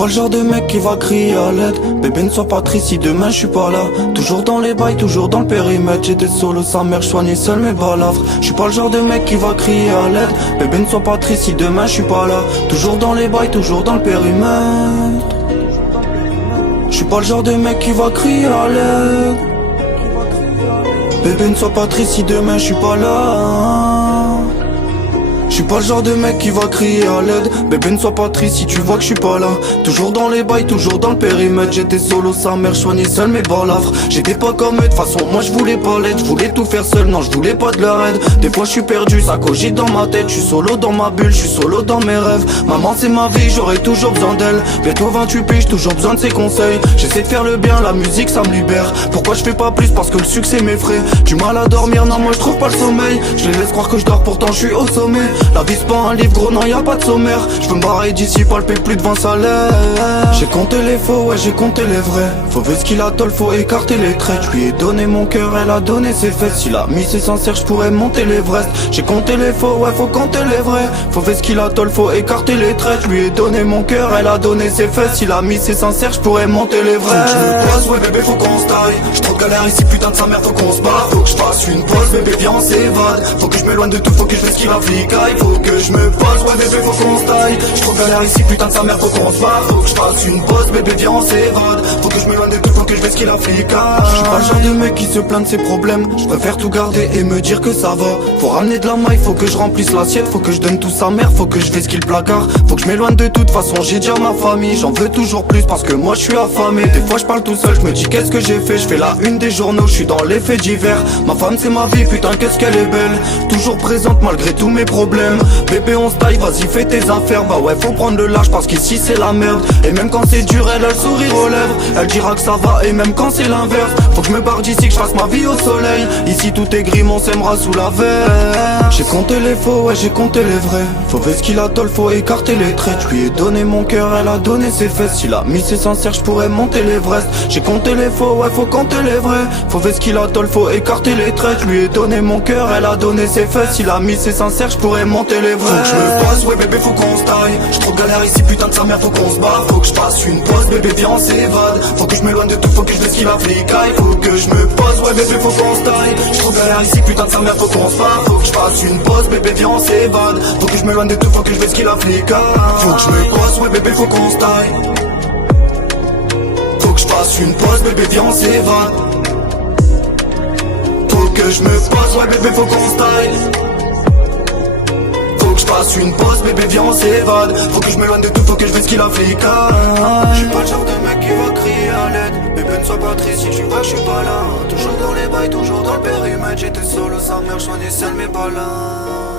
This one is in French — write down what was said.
pas le genre de mec qui va crier à l'aide. Bébé ne sois pas triste si demain je suis pas là. Toujours dans les bails, toujours dans le périmètre. J'étais solo, sa mère, je soignais seul mes balafres. Je suis pas le genre de mec qui va crier à l'aide. Bébé ne sois pas triste si demain je suis pas là. Toujours dans les bails, toujours dans le périmètre. Je suis pas le genre de mec qui va crier à l'aide. Bébé ne sois pas triste si demain je suis pas là. Je suis pas le genre de mec qui va crier à l'aide. Bébé ne sois pas triste si tu vois que je suis pas là. Toujours dans les bails, toujours dans le périmètre. J'étais solo, sa mère, je soignais seul mes balafres. J'étais pas comme eux, de façon moi je voulais pas l'être. Je voulais tout faire seul, non je voulais pas de leur aide. Des fois je suis perdu, ça cogite dans ma tête. Je suis solo dans ma bulle, je suis solo dans mes rêves. Maman c'est ma vie, j'aurai toujours besoin d'elle. Bientôt 28 piges, toujours besoin de ses conseils. J'essaie de faire le bien, la musique ça me libère. Pourquoi je fais pas plus? Parce que le succès m'effraie. Du mal à dormir, non moi je trouve pas le sommeil. Je les laisse croire que je dors, pourtant je suis au sommet. La vie c'est pas un livre gros, non y'a pas de sommaire. Je veux me barrer d'ici, palper plus de 20 salaires. J'ai compté les faux, ouais j'ai compté les vrais. Faut ver ce qu'il a tol, faut écarter les traits. Je lui ai donné mon cœur, elle a donné ses fesses. S'il a mis ses sincères, je pourrais monter l'Everest. J'ai compté les faux, ouais faut compter les vrais. Faut ver ce qu'il a tol, faut écarter les traits. Je lui ai donné mon cœur, elle a donné ses fesses. S'il a mis ses sincères, je pourrais monter l'Everest. Faut que je me pose, ouais bébé faut qu'on se taille. J't'en galère ici, putain de sa mère, faut qu'on se barre. Faut que je fasse une pause, bébé viens on s'évade. Faut que je m'éloigne de tout, faut que je fasse ce qu'il a flicaille. Faut que je me pose, ouais bébé faut qu'on se taille. J't'en galère ici, putain de sa mère, faut qu'on se barre. Faut que je fasse une pause, bébé viens on s'évade. Faut que je m'éloigne de tout, faut que je fasse ce qu'il a flicaille. Je suis pas le genre de mec qui se plaint de ses problèmes. Je préfère tout garder et me dire que ça va. Faut ramener de la maille, faut que je remplisse l'assiette. Faut que je donne tout sa mère, faut que je fais ce qu'il placard. Faut que je m'éloigne de toute façon, j'ai déjà ma famille. J'en veux toujours plus parce que moi je suis affamé. Des fois je parle tout seul, je me dis qu'est-ce que j'ai fait. Je fais la une des journaux, je suis dans les faits divers. Ma femme c'est ma vie, putain qu'est-ce qu'elle est belle. Toujours présente malgré tous mes problèmes. Bébé on se taille, vas-y fais tes affaires. Bah ouais faut prendre le large parce qu'ici c'est la merde. Et même quand c'est dur elle a le sourire aux lèvres. Elle dira que ça va et même quand c'est l'inverse. Faut que je me barre d'ici, que je fasse ma vie au soleil. Ici tout est gris, on s'aimera sous la verre. J'ai compté les faux, ouais j'ai compté les vrais. Faut ver ce qu'il a tol, faut écarter les traits. Je lui ai donné mon cœur, elle a donné ses fesses. S'il a mis ses sincères, je pourrais monter l'Everest. J'ai compté les faux, ouais faut compter les vrais. Faut ver ce qu'il a tol, faut écarter les traits. Je lui ai donné mon cœur, elle a donné ses fesses. S'il a mis ses sincères, je pourrais monter l'Everest. Faut que je me pose, ouais bébé faut qu'on se taille. J't'en galère ici, putain de sa mère, faut qu'on se barre. Faut que je fasse une pause, bébé viens on s'évade. Faut que je m'éloigne de tout, faut que je fasse ce qu'il a flicaille. Faut que je me pose, ouais bébé faut qu'on se taille. J't'en galère ici, putain de sa mère, faut qu'on se barre. Faut que je fasse une pause, bébé viens on s'évade. Faut que je m'éloigne de tout, faut que je fasse ce qu'il a flicaille. Faut que je me pose, ouais bébé faut qu'on se taille. Faut que je fasse une pause, bébé viens on s'évade. Faut que je me pose, ouais bébé faut qu'on se taille. Faut que je fasse une pause, bébé viens on s'évade. Faut que je m'éloigne de tout, faut que je fasse ce qu'il a flicaille. Je suis pas le genre de mec qui va crier à l'aide. Bébé ne sois pas triste si tu vois que je suis pas là. Toujours dans les bails, toujours dans le périmètre. J'étais solo, sa mère, je soignais seul mais pas là.